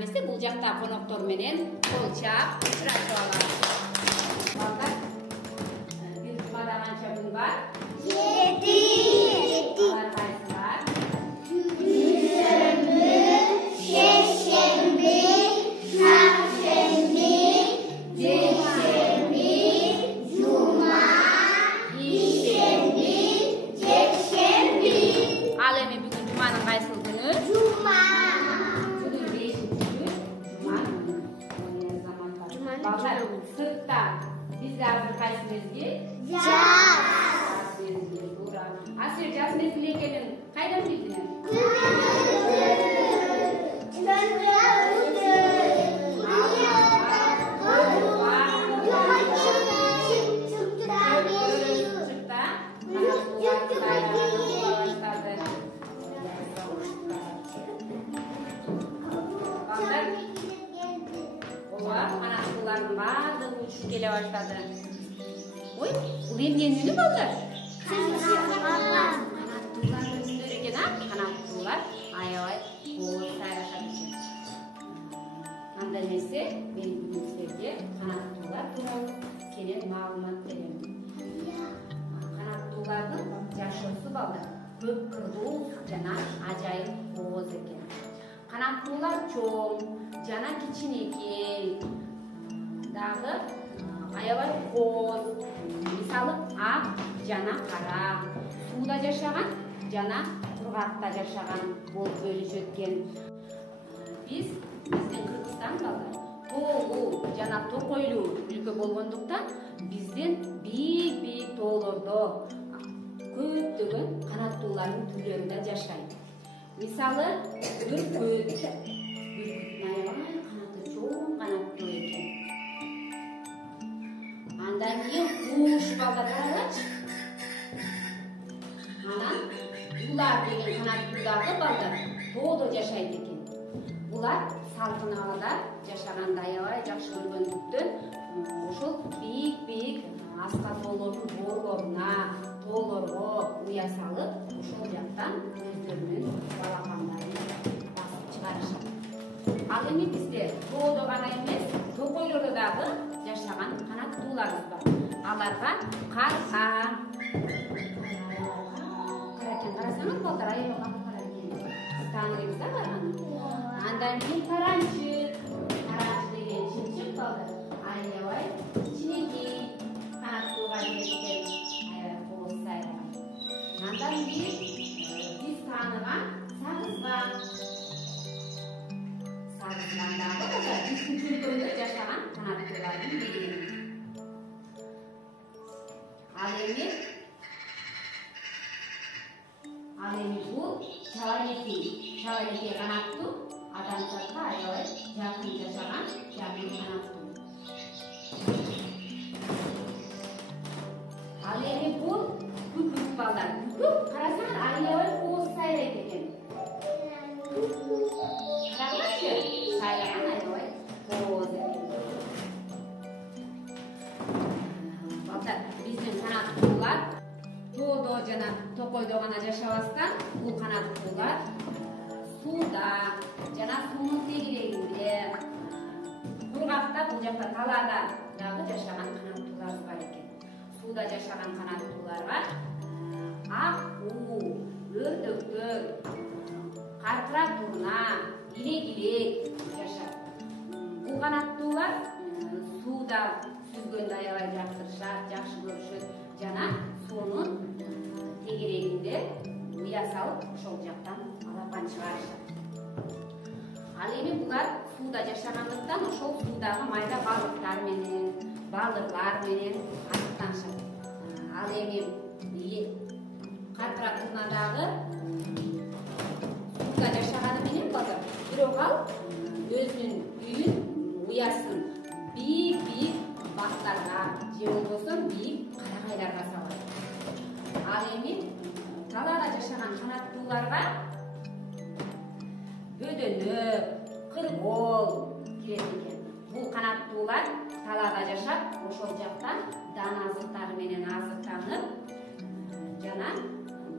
эмесе бул жакта коноктор менен колчак сурашып алабыз. Балдар, бир жумада канча күн бар? 7. Алар кайсылар? Дүйшөмбү, шейшемби, саршемби, жекшемби, жума, ишемби, жекшемби. Ал эми бүгүн жуманын кайсыл күнү? Жума. Бүгүн 5-күн, жума күнү. Балдар, сыртта бизде азыр кайсы мезгил? Жаз. А сен жаз мезгили экенин кайдан билдиң? Канаттуулардын баардыгы учуп келе баштады. Ой, бул эмненин үнү балдар? Канаттуулардын үнү экен, а? Канаттуулар аябай кооз сайрашат экен. Анда эмесе, мен бүгүн силерге канаттуулар тууралуу кенен маалымат берем. Канаттуулардын жашоосу балдар көп кырлуу жана ажайып кооз экен. Канаттуулар чоң жана кичинекей дагы аябай кооз, мисалы ак жана кара, сууда жашаган жана кургакта жашаган болуп бөлүшөт экен. Биздин Кыргызстан балдар тоолуу жана токойлуу өлкө болгондуктан биздин бийик тоолордо көптөгөн канаттуулардын түрлөрү да жашайт. Мисалы бүркүт аябай канаты чоң канаттуу экен. Андан кийин куш балдар карагачы. Анан улар деген канаттуу дагы балдар тоодо жашайт экен. Булар салкын абада жашаганды аябай жакшы көргөндүктөн ошол бийик аска тоолордун боорлоруна, тоолорго уя салып, ошол жактан өздөрүнүн балапандарын басып чыгарышат. Ал эми бизде тоодо гана эмес, токойлордо дагы жашаган канаттууларыбыз бар. Аларга карка, карасаңыз балдар, аябай кара экен. Тааныйбыз да карганы. Андан кийин таранчык деген чымчык балдар, аябай кичинекей канаттууга келишкен, аябай кооз сайраган. Андан кийин биз тааныган сагызган. Сагызган дагы биздин чөлкөдө жашаган канаттуулардын бири. Ал эми бул чаланекей канаттуу адамзатка аябай жакын жашаган жакын канаттуу. Ал эми бул күкүк балдар. Күкүк карасаңар аябай кооз сайрайт экен. Караңызчы, сайраган аябай кооз экен. Балдар, биздин канаттуулар тоодо жана токойдо гана жашабастан, бул канаттуулар сууда жана суунун тегерегинде, кургакта, бул жакта талаада дагы жашаган канаттууларыбыз бар экен. Сууда жашаган канаттууларга ак уу, өрдөктөр, каркыра турна, илек жашат. Бул канаттуулар сууда сүзгөндү аябай жактырышат, жакшы көрүшөт жана суунун тегерегинде уя салып, ошол жактан балапан чыгарышат. Ал эми булар сууда жашагандыктан ошол суудагы майда балыктар менен, балырлар менен азыктанышат. Ал эми каркыра турнадагы сууда жашаганы менен балдар, бирок ал өзүнүн үйүн, уясын бийик бактарга же болбосо бийик карагайларга салат. Ал эми талаада жашаган канаттууларга бөдөнө, кыргол кирет экен. Бул канаттуулар талаада жашап, ошол жактан дан азыктары менен азыктанып, жана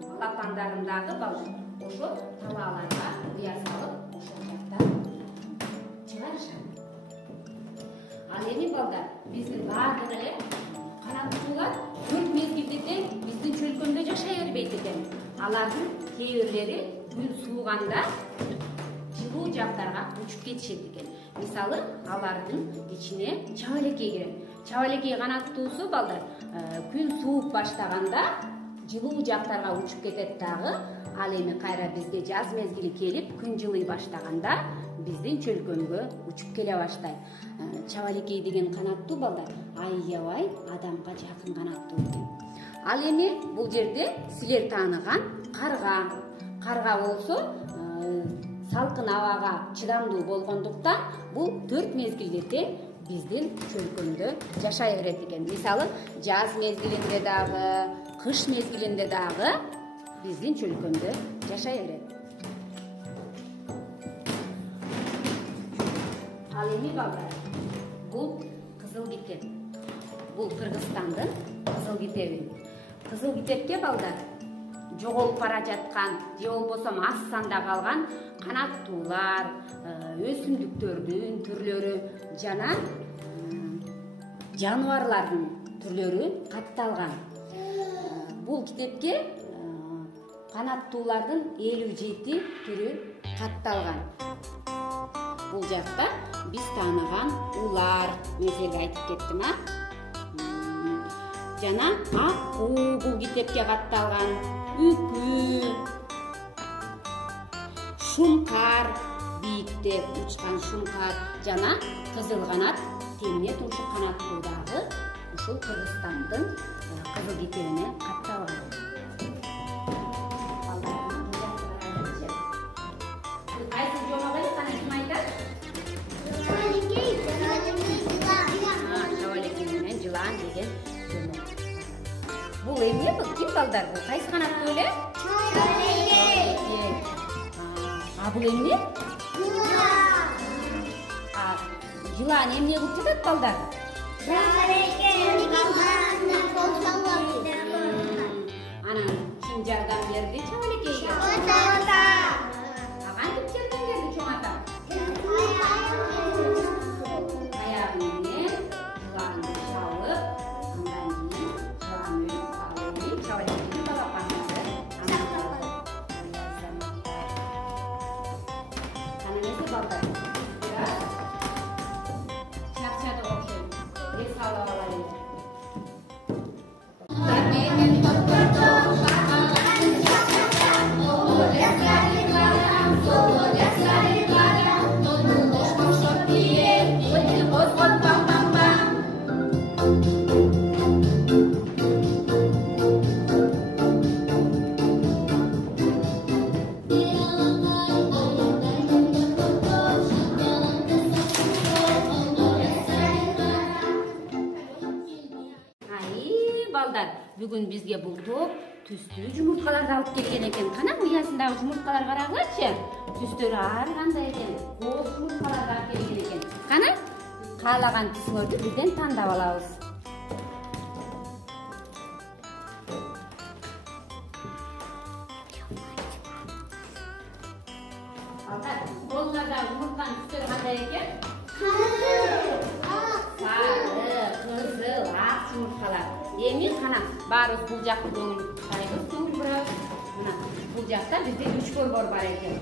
балапандарын дагы балдар ошол талааларга уя салып, ошол жактан биздин баардык эле канаттуулар 4 мезгилде тең биздин чөлкөндө жашай бербейт экен. Алардын кээ бирлери күн сууганда жылуу жактарга учуп кетишет экен. Мисалы, алардын ичине чабалекей кирет. Чабалекей канаттуусу балдар күн сууп баштаганда жылуу жактарга учуп кетет дагы. Ал эми кайра бизге жаз мезгили келип, күн жылый баштаганда биздин чөлкөнгө учуп келе баштайт. Чабалекей деген канаттуу балдар аябай адамга жакын канаттуу экен. Ал эми бул жерде силер тааныган карга болсо салкын абага чыдамдуу болгондуктан бул 4 мезгилде тең биздин чөлкөндө жашай берет экен. Мисалы, жаз мезгилинде дагы, кыш мезгилинде дагы биздин чөлкөндө жашай берет. Ал эми балдар, бул кызыл китеп. Бул Кыргызстандын кызыл китеби. Кызыл китепке балдар жоголуп бара жаткан же болбосо аз санда калган канаттуулар, өсүмдүктөрдүн түрлөрү жана жаныбарлардын түрлөрү катталган. Бул китепке канаттуулардын 57 түрү катталган. Бул жакта биз тааныган улар, өзү айтып кеттим, жана аккуу бул китепке катталган, үкү, шумкар, бийикте учкан шумкар жана кызыл канат, темне тумшук канаттуу дагы ушул Кыргызстандын кызыл китебине катталган. Кайсы жомок эле кана ким айтат? Чабалекей менен жылан деген жомок. Бул эмне бул? Ким балдар бул? Кайсы канаттуу эле? Чабалекей. Бул эмне? Жылан эмне кылып жатат балдар? Анан ким жардам берди чабалекейге? Кантип жардам берди чоң ата? Аягы менен жыланды чалып, андан кийин жыланды алып, чабалекейдин балапанды анан эмесе балдар? Чарчады окшойт. Эс алып алайын. Бүгүн бизге бул топ түстүү жумурткаларды алып келген экен. Кана уясындагы жумурткалар карагылачы. Түстөрү ар кандай экен. Кол жумурткаларды алып келген экен. Кана каалаган түсүңөрдү бизден тандап алабыз. Колуңардагы жумуртканын түстөрү кандай экен? Сары, кызыл, ак жумурткалар. Эми кана баарыбыз бул жакты көңүл бурабыз. Мына бул жакта бизде 3 борбор бар экен.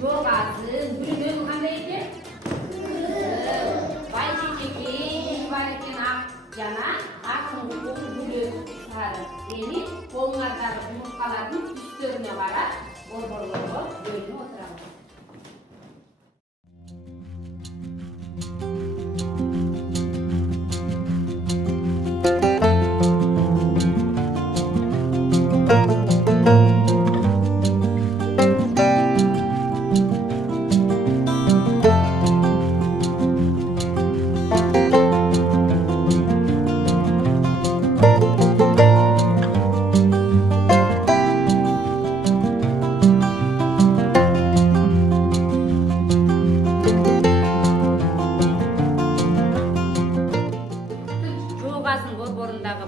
Жогасы, бүрүнөн кандай экен? Байчечекей бар экен, ак жана акын гүлү сары. Эми колуңардагы жумурткалардын түстөрүнө карап борборлорго бөлүнүп отурабыз.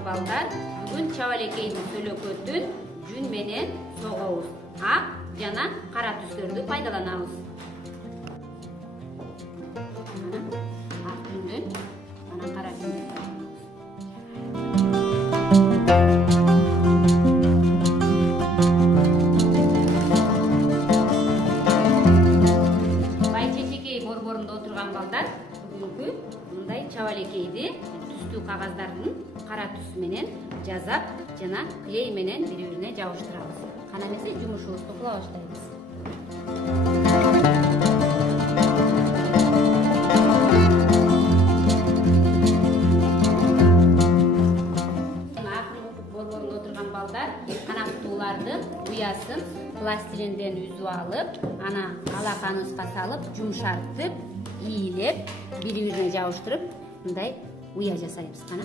Балдар, бүгүн чабалекейдин сөлөкөтүн жүн менен согобуз. Ак жана кара түстөрдү пайдаланабыз. Ак жүндөн, анан кара жүндөн. борборунда отурган балдар бүгүнкү мындай чабалекейди түстүү кагаздардын кара түсү менен жазап жана клей менен бири-бирине жабыштырабыз. Кана эмесе жумушубузду кыла баштайбыз. Борборунда отурган балдар канаттууларды уясын пластилинден үзүп алып, ана алака нуска салып, жумшартып, ийилеп, бири-бирине жабыштырып, мындай уя жасайбыз. Кана.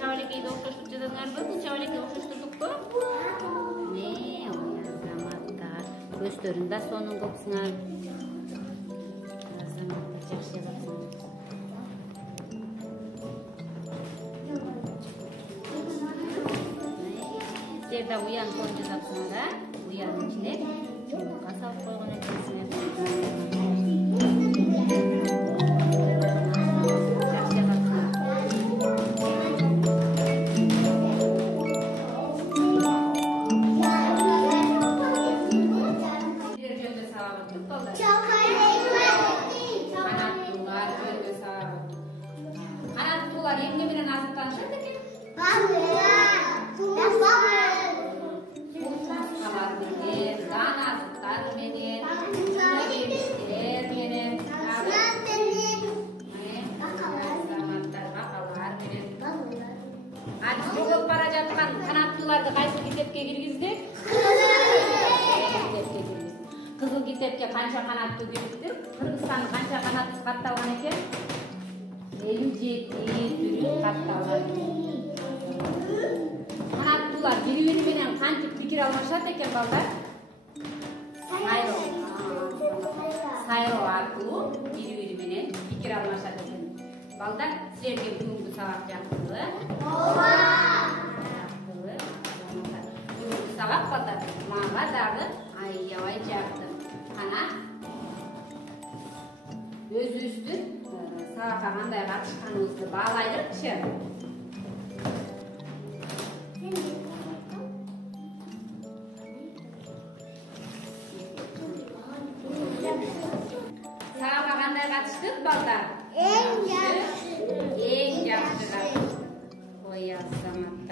Чабалекейди окшоштуруп жазасыңарбы? Бул чабалекей окшоштурдукпу? Не, азаматтар. Көздөрүн да сонун кылсыңар. Азаматтар жакшы жазасыңар. Силер да уяны сонун жазапсыңар, а? Уянын ичине жумурка салып койгон экенсиңер. Канаттуулар эмне менен азыктанышат экен? Мускалар менен, дан азыктар менен, жемиштер менен, азаматтар бакалар менен. Биз жоголуп бара жаткан канаттууларды кайсы китепке киргиздик? Кызыл китепке канча канаттуу киргиздик? Кыргызстан канча канаттуу катталган экен? 57 түрү катталган. Канаттуулар бири-бири менен кантип пикир алмашат экен балдар? Сайроо аркылуу бири-бири менен пикир алмашат экен. Балдар, силерге бүгүнкү сабак жактыбы? Ооба. Бүгүнкү сабак балдар мага дагы аябай жакты. Кана өзүбүздүн сабакка кандай катышканыбызды баалайлыкчы. Сабакка кандай катыштык балдар? Эң жакшы. Ой азамат.